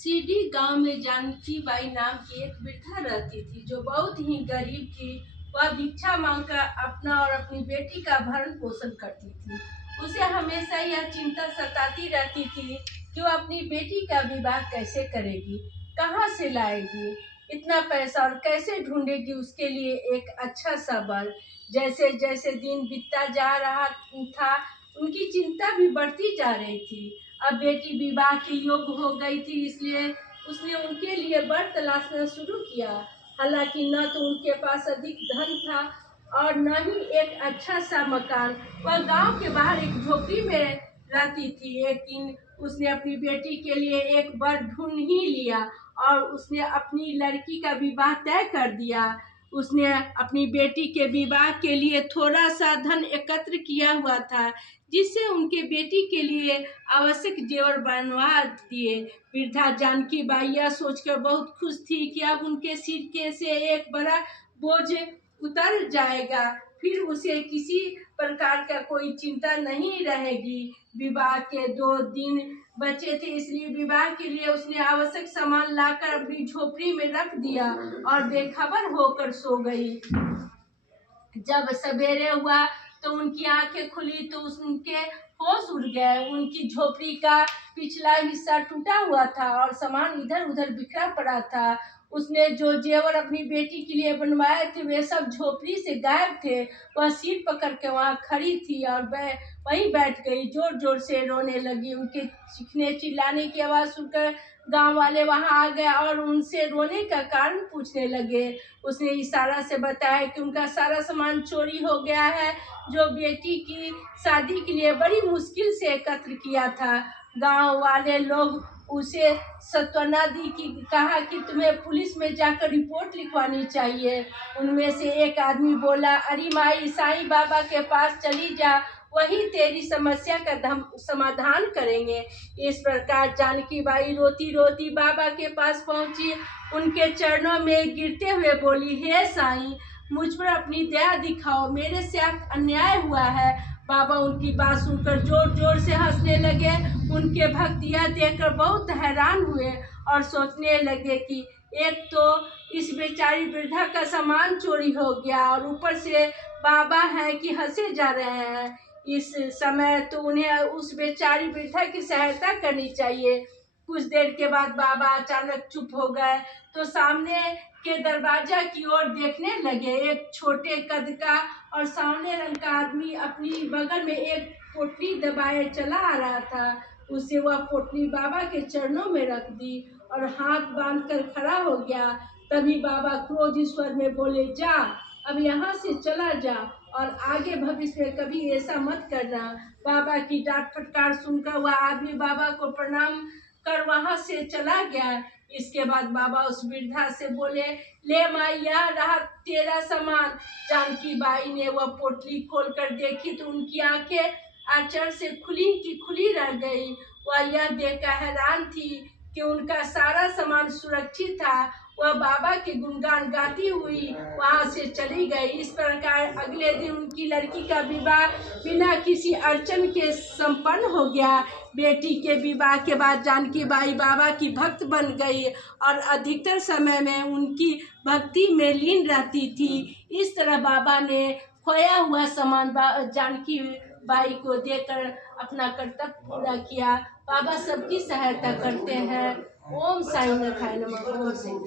CD गांव में जानकी बाई नाम की एक वृद्धा रहती थी जो बहुत ही गरीब थी। वह भिक्षा मांगकर अपना और अपनी बेटी का भरण पोषण करती थी। उसे हमेशा यह चिंता सताती रहती थी कि वह अपनी बेटी का विवाह कैसे करेगी, कहाँ से लाएगी इतना पैसा और कैसे ढूंढेगी उसके लिए एक अच्छा सा बर। जैसे जैसे दिन बीतता जा रहा था, उनकी चिंता भी बढ़ती जा रही थी। अब बेटी विवाह के योग्य हो गई थी, इसलिए उसने उनके लिए वर तलाशना शुरू किया। हालांकि न तो उनके पास अधिक धन था और न ही एक अच्छा सा मकान। वह गांव के बाहर एक झोपड़ी में रहती थी। एक दिन उसने अपनी बेटी के लिए एक वर ढूंढ ही लिया और उसने अपनी लड़की का विवाह तय कर दिया। उसने अपनी बेटी के विवाह के लिए थोड़ा सा धन एकत्र किया हुआ था, जिससे उनके बेटी के लिए आवश्यक जेवर बनवा दिए। वृद्धा जानकी बाई यह सोचकर बहुत खुश थी कि अब उनके सिर के से एक बड़ा बोझ उतर जाएगा। फिर उसे किसी प्रकार का कोई चिंता नहीं रहेगी। विवाह के 2 दिन बचे थे, इसलिए विवाह के लिए उसने आवश्यक सामान लाकर अपनी झोपड़ी में रख दिया और बेखबर होकर सो गई। जब सवेरे हुआ तो उनकी आंखें खुली तो उनके होश उड़ गए। उनकी झोपड़ी का पिछला हिस्सा टूटा हुआ था और सामान इधर उधर बिखरा पड़ा था। उसने जो जेवर अपनी बेटी के लिए बनवाए थे वे सब झोपड़ी से गायब थे। वह सिर पकड़ के वहाँ खड़ी थी और वह वहीं बैठ गई, जोर जोर से रोने लगी। उनके चीखने चिल्लाने की आवाज़ सुनकर गांव वाले वहां आ गए और उनसे रोने का कारण पूछने लगे। उसने इशारा से बताया कि उनका सारा सामान चोरी हो गया है, जो बेटी की शादी के लिए बड़ी मुश्किल से एकत्र किया था। गांव वाले लोग उसे सांत्वना दी कि कहा कि तुम्हें पुलिस में जाकर रिपोर्ट लिखवानी चाहिए। उनमें से एक आदमी बोला, अरे माई, साईं बाबा के पास चली जा, वही तेरी समस्या का समाधान करेंगे। इस प्रकार जानकी बाई रोती रोती बाबा के पास पहुंची। उनके चरणों में गिरते हुए बोली, हे साईं, मुझ पर अपनी दया दिखाओ, मेरे से अन्याय हुआ है। बाबा उनकी बात सुनकर जोर जोर से हंसने लगे। उनके भक्त यह देखकर बहुत हैरान हुए और सोचने लगे कि एक तो इस बेचारी वृद्धा का सामान चोरी हो गया और ऊपर से बाबा है कि हंसे जा रहे हैं। इस समय तो उन्हें उस बेचारी वृद्धा की सहायता करनी चाहिए। कुछ देर के बाद बाबा अचानक चुप हो गए तो सामने के दरवाजा की ओर देखने लगे। एक छोटे कद का और सांवले रंग का आदमी अपनी बगल में एक पोटली दबाए चला आ रहा था। उसे वह पोटली बाबा के चरणों में रख दी और हाथ बांधकर खड़ा हो गया। तभी बाबा क्रोधित स्वर में बोले, जा अब यहाँ से चला जा और आगे भविष्य में कभी ऐसा मत करना। बाबा की डांट फटकार सुनकर वह आदमी बाबा को प्रणाम कर वहां से चला गया। इसके बाद बाबा उस वृद्धा से बोले, ले माई, यह रहा तेरा सामान। जानकी बाई ने वह पोटली खोलकर देखी तो उनकी आंखें आश्चर्य से खुली की खुली रह गई। वह यह देखकर हैरान थी कि उनका सारा सामान सुरक्षित था। वह बाबा के गुणगान गाती हुई वहां से चली गई। इस प्रकार अगले दिन उनकी लड़की का विवाह बिना किसी अड़चन के संपन्न हो गया। बेटी के विवाह के बाद जानकी बाई बाबा की भक्त बन गई और अधिकतर समय में उनकी भक्ति में लीन रहती थी। इस तरह बाबा ने खोया हुआ सामान जानकी बाई को देकर अपना कर्तव्य पूरा किया। बाबा सबकी सहायता करते हैं। ओम साईं नाथाय नमः। ओम साईं।